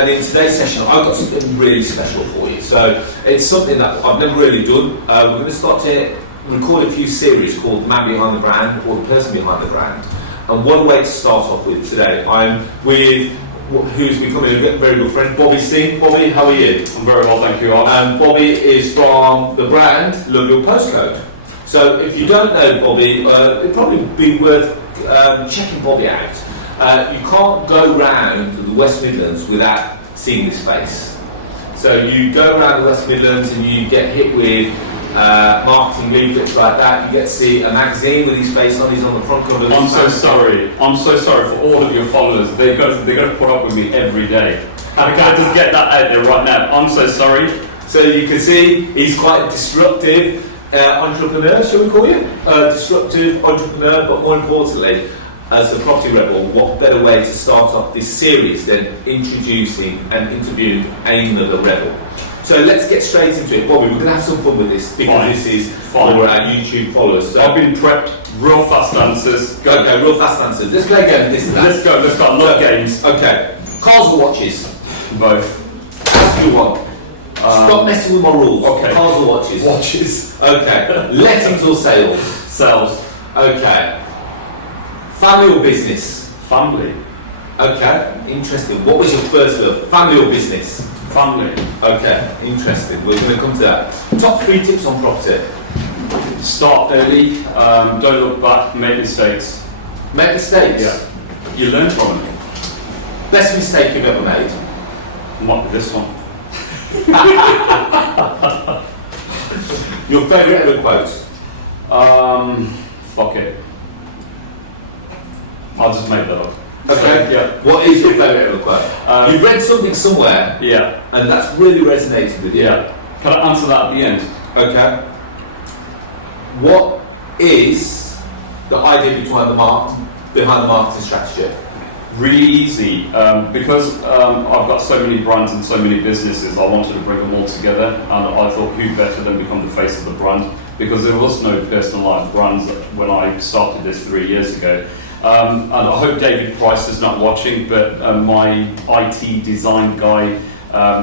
and in today's session I've got something really special for you. So it's something that I've never really done. We're going to start to record a few series called The Man Behind the Brand, or The Person Behind the Brand. And one way to start off with today, I'm with who's becoming a very good friend, Bobby Singh. Bobby, how are you? I'm very well, thank you. And Bobby is from the brand Love Your Postcode. So if you don't know Bobby, it'd probably be worth checking Bobby out. You can't go round the West Midlands without seeing this face. So you go around the West Midlands and you get hit with marketing leaflets like that. You get to see a magazine with his face on. He's on the front cover. I'm so sorry. I'm so sorry for all of your followers. They've got to put up with me every day. I can't just get that out there right now. I'm so sorry. So you can see he's quite a disruptive entrepreneur, shall we call you? Disruptive entrepreneur, but more importantly, as a property rebel, what better way to start off this series than introducing and interviewing another rebel? So let's get straight into it. Bobby, we're going to have some fun with this because this is for our YouTube followers. So I've been prepped. Real fast answers. Go. Okay, real fast answers. Let's play a game of this and that. Let's go. I love games. Okay. Cars or watches? Both. As you want. Stop messing with my rules. Okay. Cars or watches? Watches. Okay. Lettings or sales? Sales. Okay. Family or business? Family. Okay. Interesting. What was your first love? Family or business? Family. Okay. Interesting. We're going to come to that. Top 3 tips on property. Start early. Don't look back. Make mistakes. Make mistakes? Yeah. You learn from them. Best mistake you've ever made? Might be this one. Your favourite ever quote? Fuck it. I'll just make that up. Okay. So, yeah. What is your favourite ever quote? You've read something somewhere. Yeah. And that's really resonated with you. Yeah. Can I answer that at the end? Okay. What is the idea behind the marketing strategy? Really easy, because I've got so many brands and so many businesses. I wanted to bring them all together, and I thought who better than become the face of the brand, because there was no personalised brands when I started this 3 years ago. And I hope David Price is not watching, but my IT design guy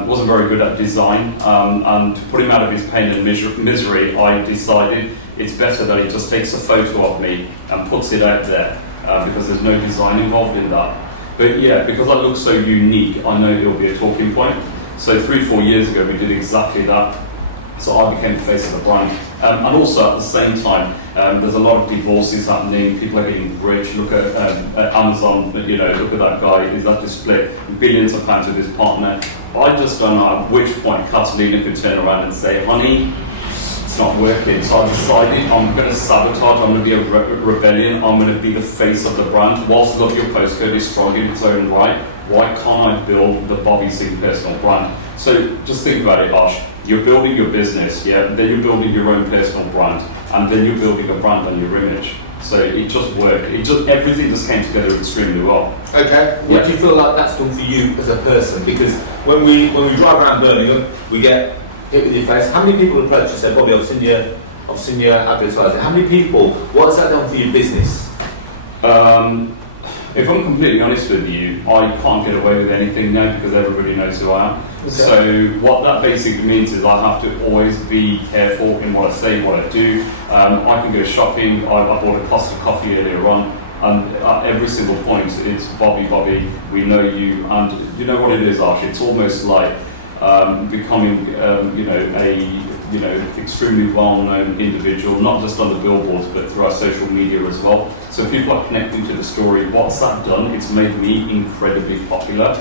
wasn't very good at design, and to put him out of his pain and misery, I decided it's better that he just takes a photo of me and puts it out there. Because there's no design involved in that. But yeah, because I look so unique, I know it'll be a talking point. So 3-4 years ago, we did exactly that. So I became the face of the brand. And also at the same time, there's a lot of divorces happening. People are getting rich. Look at Amazon. Look at that guy. He's had to split billions of pounds with his partner. I just don't know at which point Catalina could turn around and say, honey, it's not working. So I decided I'm going to sabotage, I'm going to be a rebellion, I'm going to be the face of the brand. Whilst Love Your Postcode is strong in its own right, why can't I build the Bobby Singh personal brand? So just think about it, Arsh. You're building your business, yeah, then you're building your own personal brand, and then you're building a brand on your image. So it just worked. Everything just came together extremely well. Okay. What do you feel like that's done for you as a person? Because when we drive around Birmingham, we get hit with your face. How many people approach you and say, Bobby, I've seen your advertising. How many people? What has that done for your business? If I'm completely honest with you, I can't get away with anything now because everybody knows who I am. Okay. So what that basically means is I have to always be careful in what I say, what I do. I can go shopping. I bought a Costa coffee earlier on, and at every single point it's Bobby, we know you. And you know what it is, Arsh? It's almost like becoming extremely well-known individual, not just on the billboards but through our social media as well. So people are connecting to the story. What's that done? It's made me incredibly popular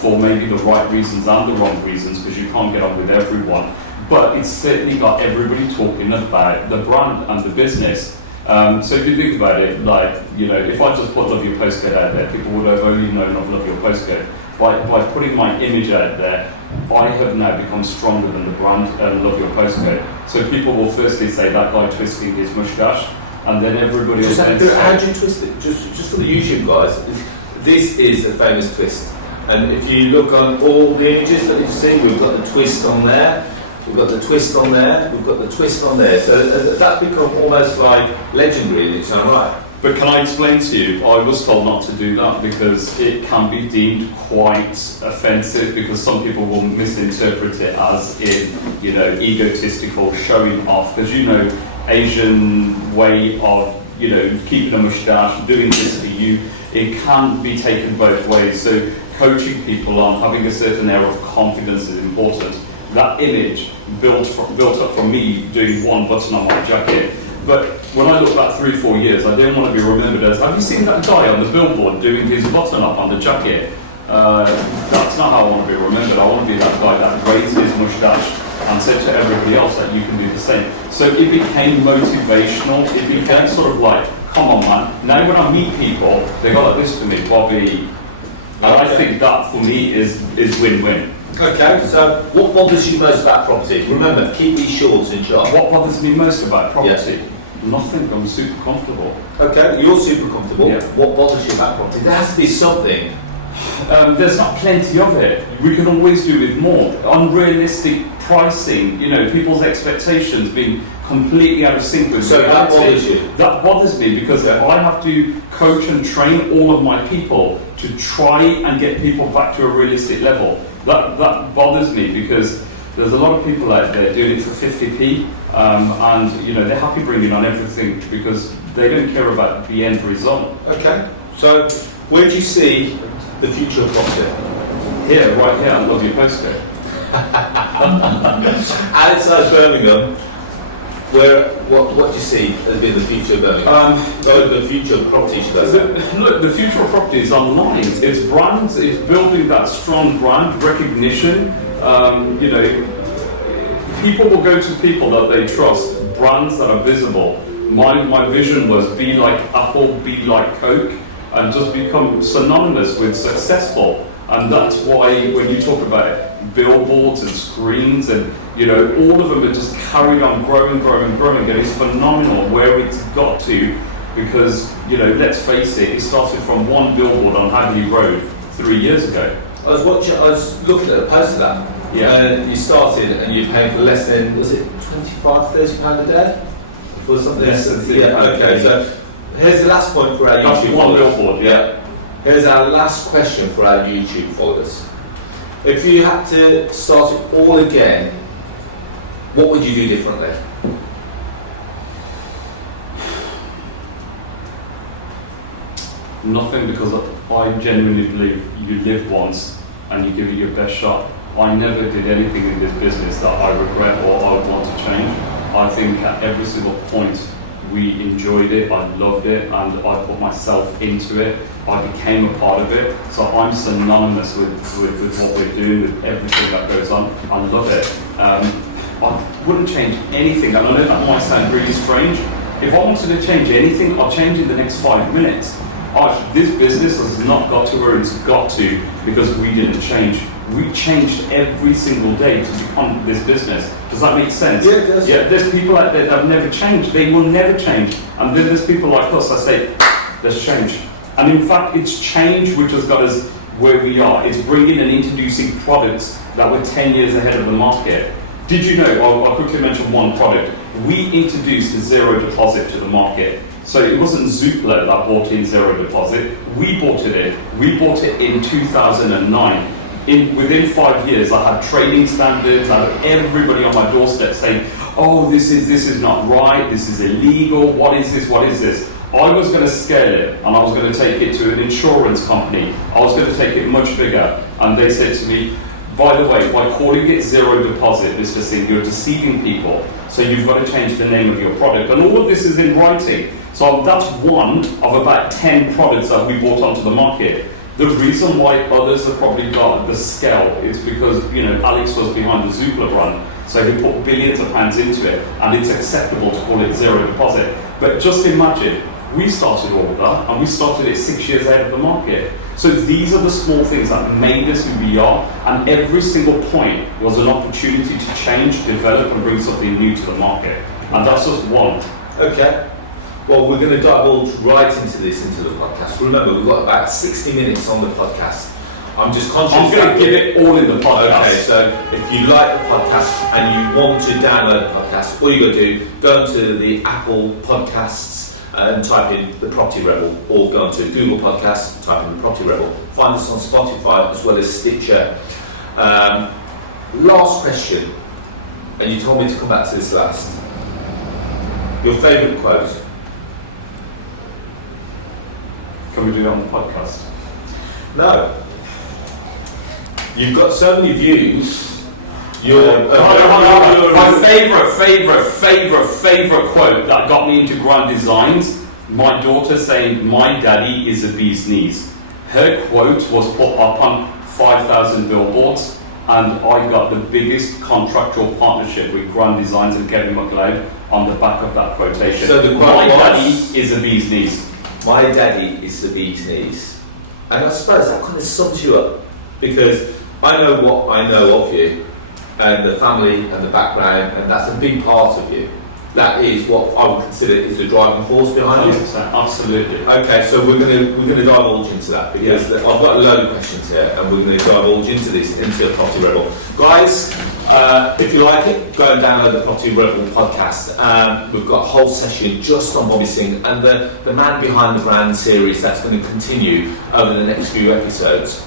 for maybe the right reasons and the wrong reasons, because you can't get on with everyone. But it's certainly got everybody talking about the brand and the business. So if you think about it, if I just put Love Your Postcode out there, people would have only known of Love Your Postcode. By putting my image out there, I have now become stronger than the brand and Love Your Postcode. So people will firstly say that guy twisting his moustache, and then everybody else. How do you twist it? Just for the YouTube guys, this is a famous twist. And if you look on all the images that you see, we've got the twist on there, we've got the twist on there, we've got the twist on there. So that's become almost like legendary in its own right. But can I explain to you, I was told not to do that because it can be deemed quite offensive, because some people will misinterpret it as in, egotistical, showing off. Because, Asian way of, keeping a moustache, doing this for you, it can be taken both ways. So coaching people on having a certain air of confidence is important. That image built up from me doing one button on my jacket. But when I look back 3-4 years, I didn't want to be remembered as, have you seen that guy on the billboard doing his button up on the jacket? That's not how I want to be remembered. I want to be that guy that raised his moustache and said to everybody else that you can do the same. So it became motivational. It became sort of like, come on man. Now when I meet people, they go like this to me, Bobby. And I think that for me is win-win. Okay, so what bothers you most about property? Remember, keep these shorts and sharp. What bothers me most about property? Nothing. I'm super comfortable. Okay, you're super comfortable. Yeah. What bothers you about property? There has to be something. There's not plenty of it. We can always do with more. Unrealistic pricing, people's expectations being completely out of sync with reality. That bothers you? That bothers me because I have to coach and train all of my people to try and get people back to a realistic level. That bothers me because there's a lot of people out there doing it for 50p, and they're happy bringing on everything because they don't care about the end result. Okay, so where do you see the future of property? Here, right here, I Love Your Postcode. Outside Birmingham, what do you see as being the future of Birmingham? The future of property, should I say? Look, the future of property is online. It's brands. It's building that strong brand recognition. People will go to people that they trust, brands that are visible. My vision was be like Apple, be like Coke, and just become synonymous with successful. And that's why when you talk about billboards and screens and all of them are just carried on growing, and it's phenomenal where it's got to, because let's face it started from one billboard on Hadley Road 3 years ago. I was looking at a post of that. Yeah. And you started and you paid for less than, was it £25-30 a day? For something Less than £30. Yeah, okay, so here's the last point for our That's YouTube one followers. billboard, yeah. Here's our last question for our YouTube followers. If you had to start it all again, what would you do differently? Nothing, because I genuinely believe you live once and you give it your best shot. I never did anything in this business that I regret or I want to change. I think at every single point we enjoyed it, I loved it, and I put myself into it. I became a part of it, so I'm synonymous with what we're doing, with everything that goes on. I love it. I wouldn't change anything, and I know that might sound really strange. If I wanted to change anything, I'll change in the next 5 minutes. This business has not got to where it's got to because we didn't change. We changed every single day to become this business. Does that make sense? Yeah, it does. Yeah, there's people out there that have never changed. They will never change. And then there's people like us that say, there's change. And in fact, it's change which has got us where we are. It's bringing and introducing products that were 10 years ahead of the market. Did you know, I'll quickly mention one product. We introduced zero deposit to the market. So it wasn't Zoopla that bought in zero deposit. We bought it in. We bought it in 2009. Within 5 years, I had training standards. I had everybody on my doorstep saying, "Oh, this is not right. This is illegal. What is this? What is this?" I was going to scale it, and I was going to take it to an insurance company. I was going to take it much bigger, and they said to me, "By the way, by calling it zero deposit, Mr. Singh, you're deceiving people. So you've got to change the name of your product." And all of this is in writing. So that's one of about 10 products that we brought onto the market. The reason why others have probably got the scale is because, Alex was behind the Zoopla brand, so he put billions of pounds into it, and it's acceptable to call it zero deposit. But just imagine, we started all of that, and we started it 6 years ahead of the market. So these are the small things that made us who we are, and every single point was an opportunity to change, develop, and bring something new to the market. And that's just one. Okay. Well, we're going to divulge right into the podcast. Remember, we've got about 60 minutes on the podcast. I'm just conscious. I'm going to give it all in the podcast. Okay, so if you like the podcast and you want to download the podcast, all you got to do, go into the Apple Podcasts and type in The Property Rebel, or go onto Google Podcasts, type in The Property Rebel. Find us on Spotify as well as Stitcher. Last question, and you told me to come back to this last. Your favourite quote? Can we do it on the podcast? No. You've got so many views. My favourite quote that got me into grand designs, my daughter saying, "My daddy is a bee's knees." Her quote was put up on 5,000 billboards, and I got the biggest contractual partnership with Grand Designs and Kevin McLeod on the back of that quotation. So the quote my was, daddy is a bee's knees. My daddy is the bee's knees. And I suppose that kind of sums you up, because I know what I know of you, and the family and the background, and that's a big part of you. That is what I would consider is the driving force behind you. Absolutely. Okay, so we're gonna divulge into that, because I've got a load of questions here, and we're going to divulge into the Property Rebel. Guys, if you like it, go and download the Property Rebel podcast. We've got a whole session just on Bobby Singh and the man behind the brand series that's going to continue over the next few episodes.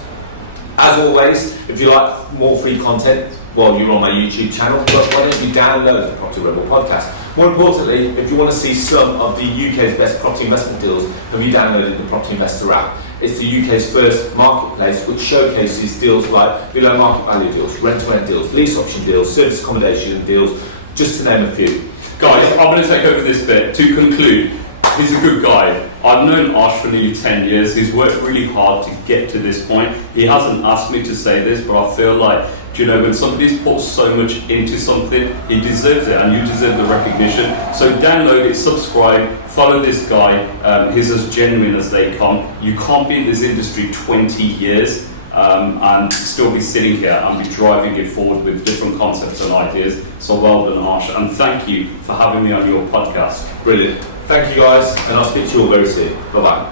As always, if you like more free content, well, you're on my YouTube channel, but why don't you download the Property Rebel podcast? More importantly, if you want to see some of the UK's best property investment deals, have you downloaded the Property Investor app? It's the UK's first marketplace which showcases deals like below market value deals, rent-to-rent deals, lease option deals, service accommodation deals, just to name a few. Guys, I'm going to take over this bit. To conclude, he's a good guy. I've known Arsh for nearly 10 years. He's worked really hard to get to this point. He hasn't asked me to say this, but I feel like, you know, when somebody's put so much into something, he deserves it, and you deserve the recognition. So download it, subscribe, follow this guy. He's as genuine as they come. You can't be in this industry 20 years and still be sitting here and be driving it forward with different concepts and ideas. So well done, Arsh, and thank you for having me on your podcast. Brilliant. Thank you guys, and I'll speak to you all very soon. Bye-bye.